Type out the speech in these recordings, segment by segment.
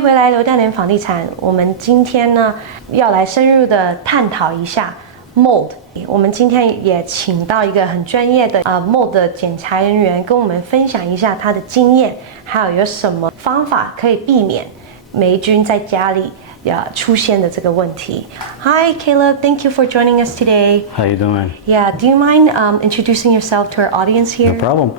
迎回来刘大年房地产。我们今天呢要来深入的探讨一下 mold。我们今天也请到一个很专业的mold 的检查人员，跟我们分享一下他的经验，还有什么方法可以避免霉菌在家里出现的这个问题。Hi Caleb, thank you for joining us today. How you doing? Yeah, do you mind introducing yourself to our audience here? No problem.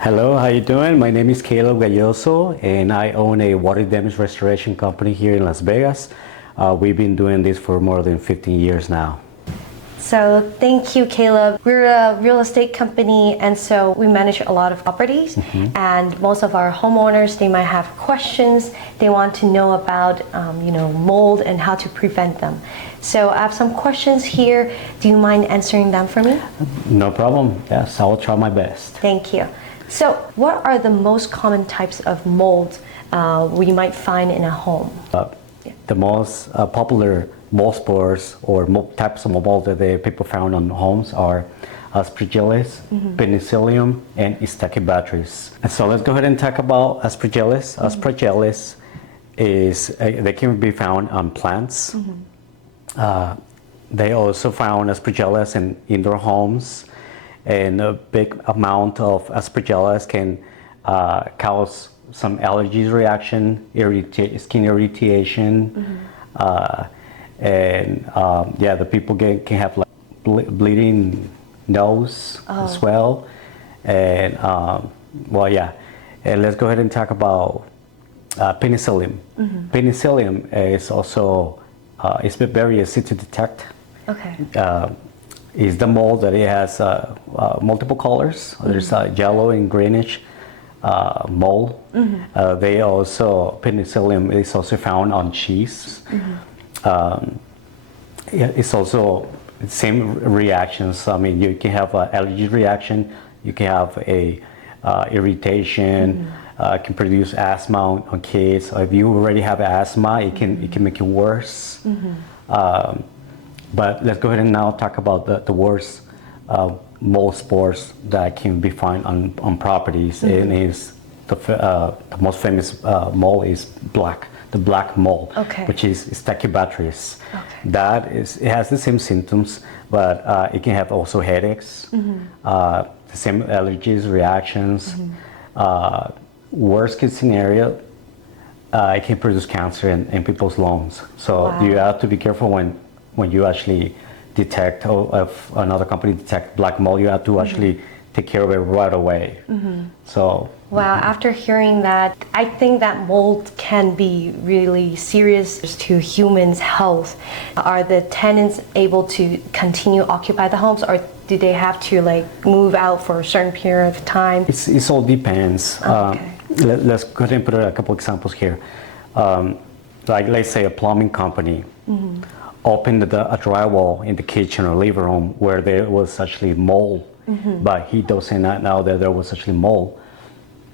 Hello, how you doing? My name is Caleb Galloso, and I own a water damage restoration company here in Las Vegas. We've been doing this for more than 15 years now. So thank you, Caleb. We're a real estate company, and so we manage a lot of properties. And most of our homeowners, they might have questions. They want to know about, mold and how to prevent them. So I have some questions here. Do you mind answering them for me? No problem. Yes, I will try my best. Thank you. So what are the most common types of mold we might find in a home? The most popular mold spores or types of mold that people found on homes are Aspergillus, Penicillium, and Stachybotrys. And so let's go ahead and talk about Aspergillus. Aspergillus they can be found on plants. They also found Aspergillus in indoor homes, and a big amount of Aspergillus can cause some allergies reaction, skin irritation, the people can have like bleeding nose as well. And and let's go ahead and talk about penicillium. Penicillium is also it's very easy to detect. Okay. Is the mold that it has multiple colors. There's yellow and greenish mold. Penicillium is also found on cheese. It's also the same reactions. I mean, you can have an allergy reaction. You can have a irritation. Can produce asthma on kids. If you already have asthma, it can make it worse. But let's go ahead and now talk about the worst mold spores that can be found on properties. And is the most famous mold is the black mold, which is Stachybotrys. It has the same symptoms, but it can have also headaches, the same allergies, reactions. Worst case scenario, it can produce cancer in people's lungs. So you have to be careful when you actually detect, or if another company detect black mold, you have to actually take care of it right away. So wow, after hearing that, I think that mold can be really serious to humans' health. Are the tenants able to continue occupy the homes, or do they have to move out for a certain period of time? It all depends. Let's go ahead and put a couple examples here. Let's say a plumbing company opened a drywall in the kitchen or living room where there was actually mold, but he doesn't know that there was actually mold.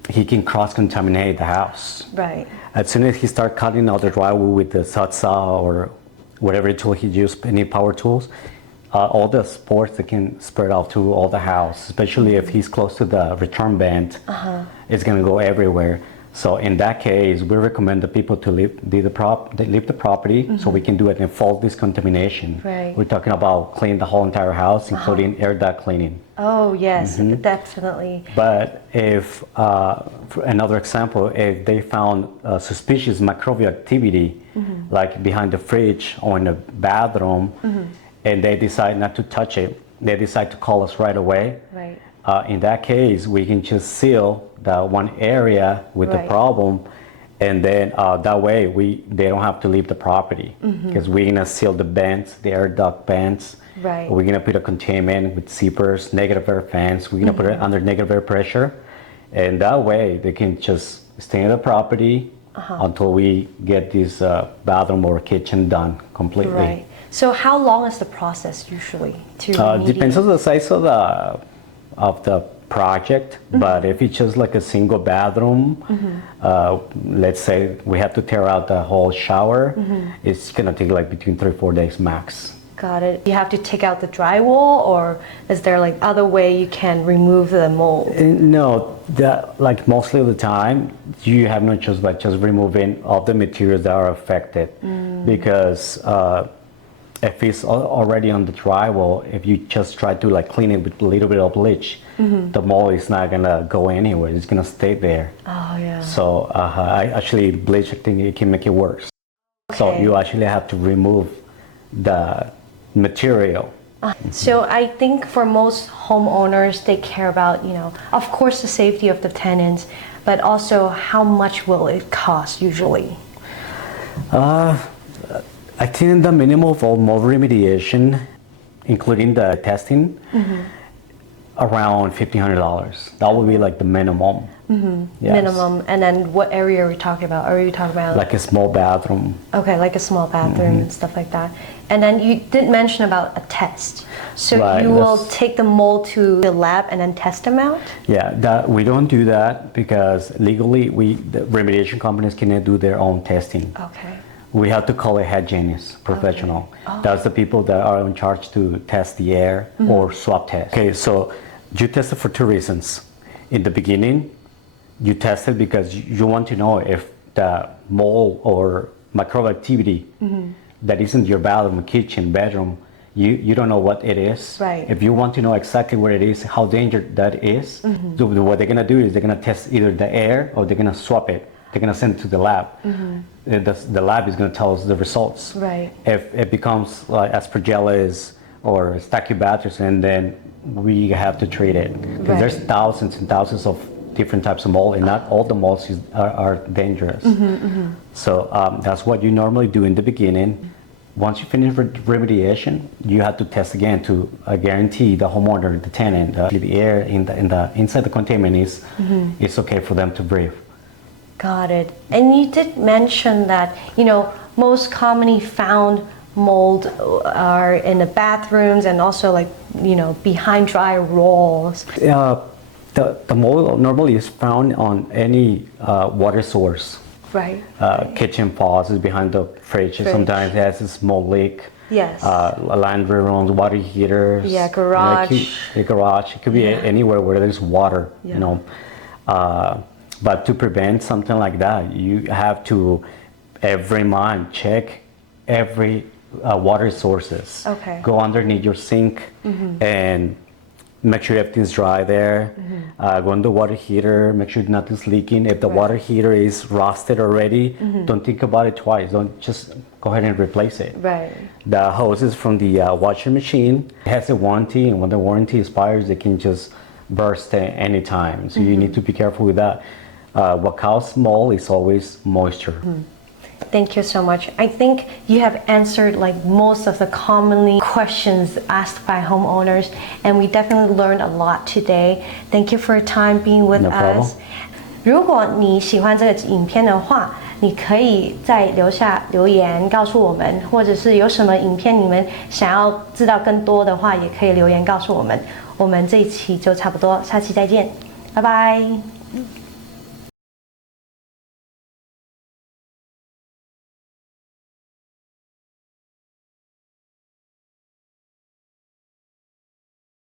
He can cross-contaminate the house. Right. As soon as he starts cutting out the drywall with the saw or whatever tool he used, any power tools, all the spores that can spread out to all the house, especially if he's close to the return vent, it's going to go everywhere. So in that case, we recommend the people to leave the property so we can do it in full discontamination. Right. We're talking about cleaning the whole entire house, including air duct cleaning. Oh yes, definitely. But if, for another example, if they found suspicious microbial activity, like behind the fridge or in the bathroom, and they decide not to touch it, they decide to call us right away. Right. In that case, we can just seal that one area with the problem, and then that way they don't have to leave the property, because we're gonna seal the vents, the air duct vents. Right. We're gonna put a containment with zippers, negative air fans. We're gonna put it under negative air pressure, and that way they can just stay in the property until we get this bathroom or kitchen done completely. Right. So how long is the process usually to remediate? Depends on the size of the project, but if it's just like a single bathroom, let's say we have to tear out the whole shower, it's gonna take like between 3 or 4 days max. Got it. You have to take out the drywall, or is there like other way you can remove the mold? No, like mostly of the time, you have no choice but just removing all the materials that are affected, because if it's already on the drywall, if you just try to like clean it with a little bit of bleach, the mold is not gonna go anywhere. It's gonna stay there. Oh yeah. So actually, bleach, I think it can make it worse. Okay. So you actually have to remove the material. So I think for most homeowners, they care about, of course, the safety of the tenants, but also how much will it cost usually? I think the minimum for mold remediation, including the testing, around $1,500. That would be like the minimum. Yes. Minimum. And then what area are we talking about? Are you talking about like a small bathroom? Okay, like a small bathroom and stuff like that. And then you did mention about a test. So Right, you will take the mold to the lab and then test them out? Yeah, we don't do that because legally the remediation companies cannot do their own testing. Okay. We have to call a hygienist professional. Okay. Oh. That's the people that are in charge to test the air or swab test. Okay, so you test it for two reasons. In the beginning, you test it because you want to know if the mold or microbial activity that is in your bathroom, kitchen, bedroom, you don't know what it is. Right. If you want to know exactly what it is, how dangerous that is, so what they're gonna do is they're gonna test either the air or they're gonna swap it. They're gonna send it to the lab. The lab is gonna tell us the results. Right. If it becomes like aspergillus or stachybotrys, and then we have to treat it. Because there's thousands and thousands of different types of mold, and not all the molds are dangerous. So that's what you normally do in the beginning. Once you finish remediation, you have to test again to guarantee the homeowner, the tenant, the air in the inside the containment is okay for them to breathe. Got it. And you did mention that, most commonly found mold are in the bathrooms and also like, behind dry walls. The mold normally is found on any water source. Right. Kitchen faucets behind the fridge. Sometimes it has a small leak. Yes. Laundry rooms, water heaters. Yeah, garage. Garage. It could be anywhere where there's water. Yeah. But to prevent something like that, you have to every month check every water sources. Okay. Go underneath your sink and make sure everything's dry there. Go on the water heater, make sure nothing's leaking. If the water heater is rusted already, don't think about it twice. Don't just go ahead and replace it. Right. The hoses from the washing machine has a warranty, and when the warranty expires, they can just burst at any time. So you need to be careful with that. What causes mold is always moisture. Thank you so much. I think you have answered like most of the commonly questions asked by homeowners, and we definitely learned a lot today. Thank you for your time being with No problem. us. 如果你喜欢这个影片的话，你可以再留下留言告诉我们，或者是有什么影片你们想要知道更多的话，也可以留言告诉我们。我们这一期就差不多，下期再见，拜拜。